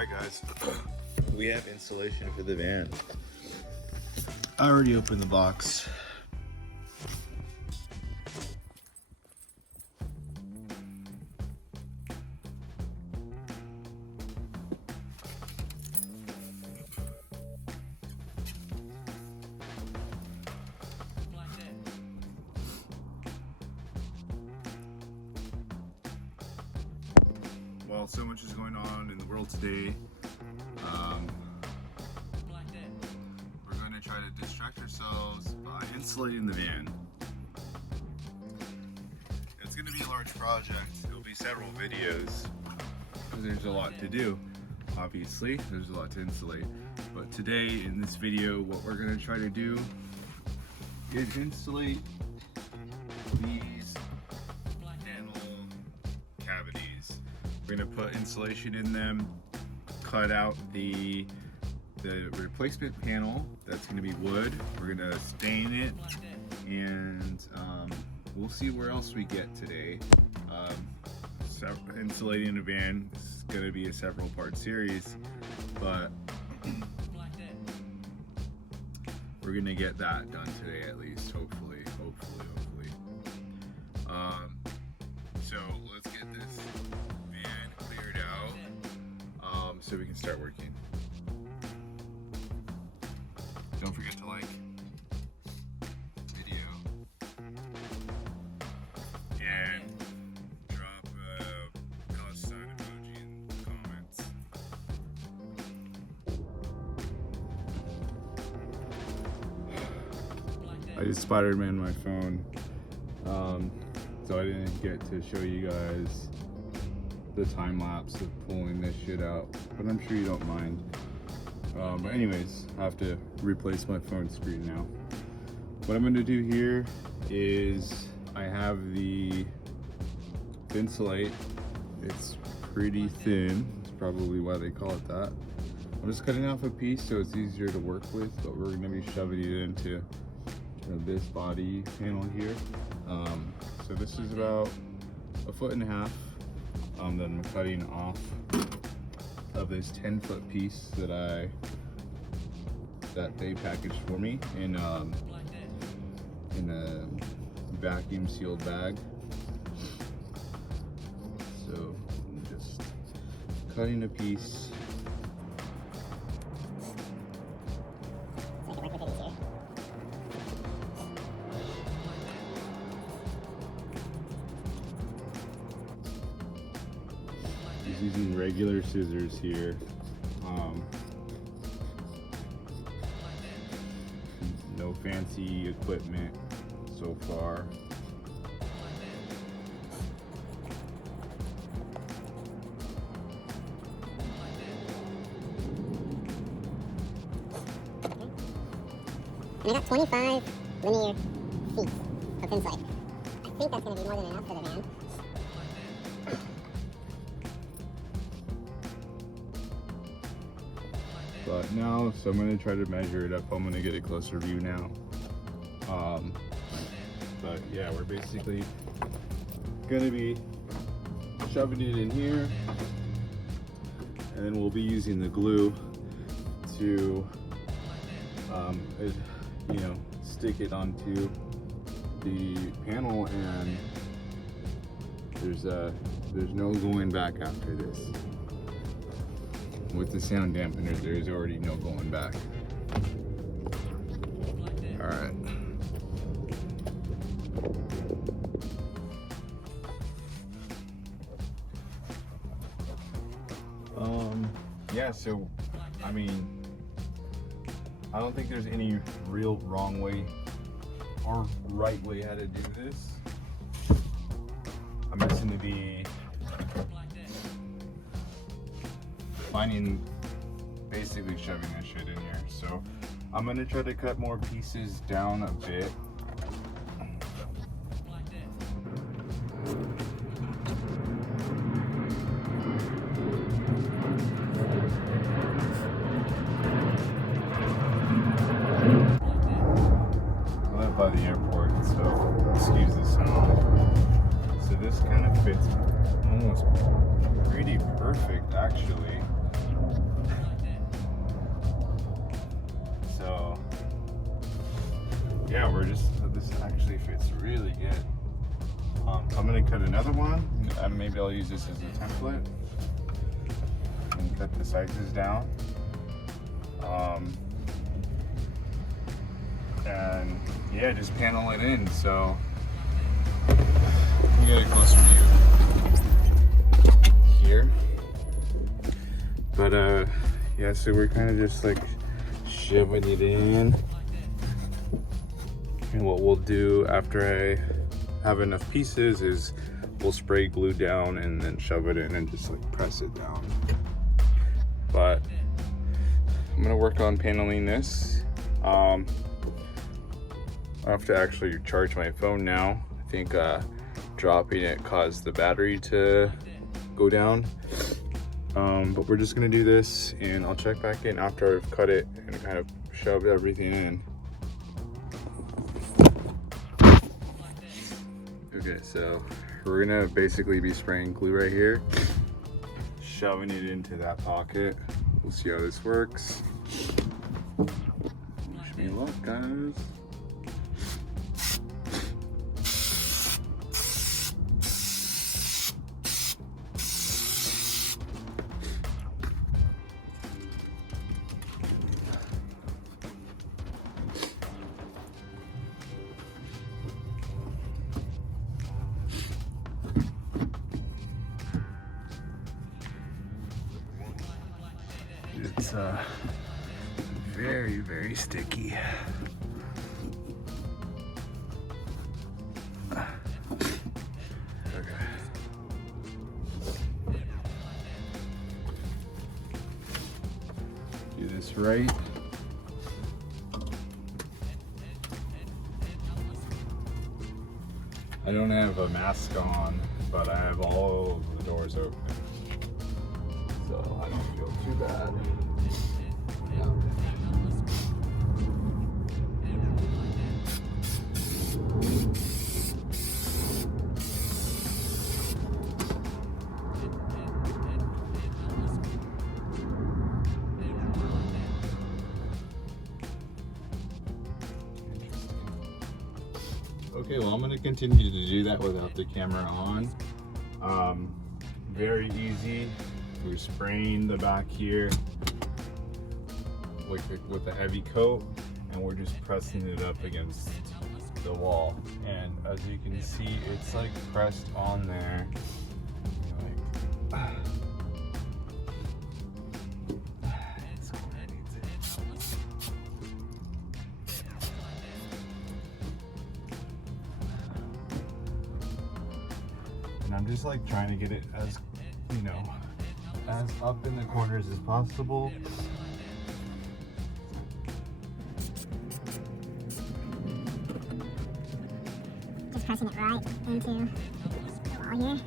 Alright guys, we have insulation for the van. I already opened the box. Well, so much is going on in the world today. We're going to try to distract ourselves by insulating the van. It's going to be a large project. It'll be several videos because there's a lot to do. Obviously, there's a lot to insulate. But today in this video, what we're going to try to do is insulate these panel cavities. We're going to put insulation in them, cut out the replacement panel that's going to be wood. We're going to stain it, and we'll see where else we get today. Insulating a van is going to be a several part series, but we're going to get that done today at least, hopefully. So let's get this van cleared out so we can start working. Don't forget to like the video and drop a plus sign emoji in the comments. I just Spider-Man my phone, so I didn't get to show you guys the time lapse of pulling this shit out, but I'm sure you don't mind. But anyways, I have to replace my phone screen now. What I'm going to do here is I have the insulate. It's pretty thin. It's probably why they call it that. I'm just cutting off a piece so it's easier to work with, but we're going to be shoving it into this body panel here. So this is about 1.5 feet. Then I'm cutting off of this 10-foot piece that they packaged for me in a vacuum sealed bag. So I'm just cutting a piece. Just using regular scissors here. No fancy equipment so far. And I got 25 linear feet of insight. I think that's going to be more than enough for the van. But now, so I'm going to try to measure it up. I'm going to get a closer view now. But yeah, we're basically going to be shoving it in here, and then we'll be using the glue to stick it onto the panel, and there's no going back after this. With the sound dampener, there's already no going back. All right. Yeah, so I mean, I don't think there's any real wrong way or right way how to do this. I'm just going to be basically shoving this shit in here. So I'm going to try to cut more pieces down a bit. By the airport, so excuse the sound. So this kind of fits almost pretty perfect, actually. this actually fits really good. So I'm gonna cut another one, and maybe I'll use this as a template and cut the sizes down. And yeah, just panel it in. So let me get a closer view here. But yeah, so we're kind of just like shoving it in. And what we'll do after I have enough pieces is we'll spray glue down and then shove it in and just like press it down. But I'm gonna work on paneling this. I have to actually charge my phone now. I think dropping it caused the battery to go down. But we're just gonna do this, and I'll check back in after I've cut it and kind of shoved everything in. Okay, so we're gonna basically be spraying glue right here, shoving it into that pocket. We'll see how this works. Wish me luck, guys. It's very, very sticky. Okay. Do this right. I don't have a mask on, but I have all of the doors open, so I don't feel too bad. Okay, well, I'm going to continue to do that without the camera on. Very easy. We're spraying the back here with a heavy coat, and we're just pressing it up against the wall. And as you can see, it's like pressed on there. And I'm just like trying to get it as, you know, as up in the corners as possible. Just pressing it right into the wall here.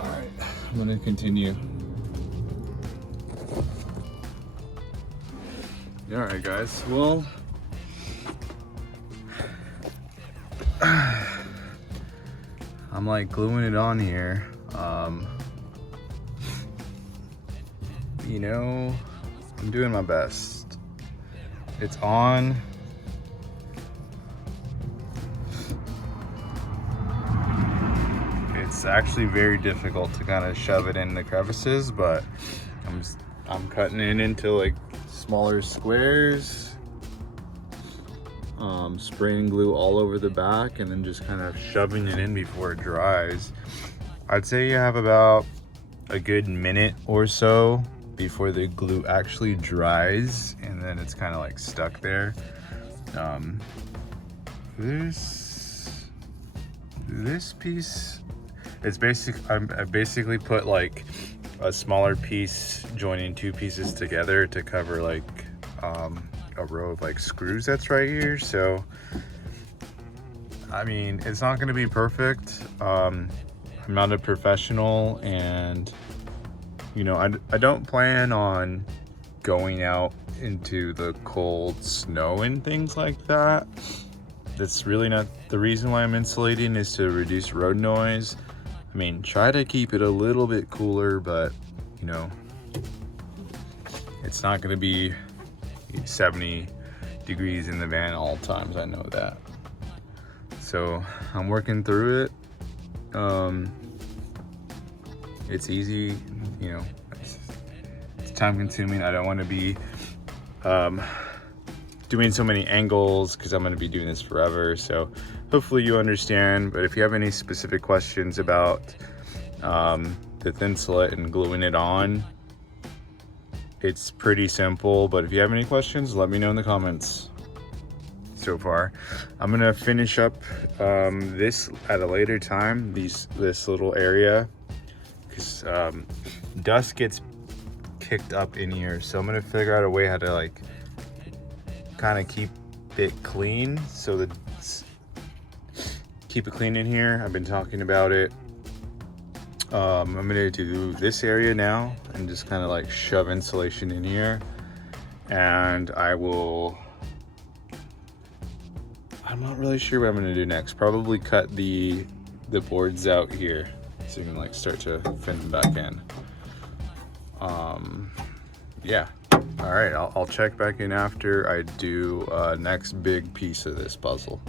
Alright, I'm gonna continue. Alright guys, well, I'm like gluing it on here. You know, I'm doing my best. It's on. It's actually very difficult to kind of shove it in the crevices, but I'm cutting it into like smaller squares, spraying glue all over the back, and then just kind of shoving it in before it dries. I'd say you have about a good minute or so before the glue actually dries, and then it's kind of like stuck there. This piece, it's I basically put like a smaller piece joining two pieces together to cover like a row of like screws that's right here. So I mean, it's not going to be perfect. I'm not a professional, and you know, I don't plan on going out into the cold snow and things like that. that's really not the reason why I'm insulating, is to reduce road noise. I mean, try to keep it a little bit cooler, but you know, it's not gonna be 70 degrees in the van all times, I know that. So I'm working through it. It's easy, you know, it's time consuming. I don't want to be doing so many angles because I'm going to be doing this forever. So hopefully you understand. But if you have any specific questions about the Thinsulate and gluing it on, it's pretty simple. But if you have any questions, let me know in the comments. So far, I'm gonna finish up this at a later time, this little area, because dust gets kicked up in here. So I'm gonna figure out a way how to like kind of keep it clean, so that keep it clean in here. I've been talking about it. I'm gonna do this area now and just kind of like shove insulation in here, and I'm not really sure what I'm gonna do next. Probably cut the boards out here so you can like start to fit them back in. Yeah. All right, I'll check back in after I do next big piece of this puzzle.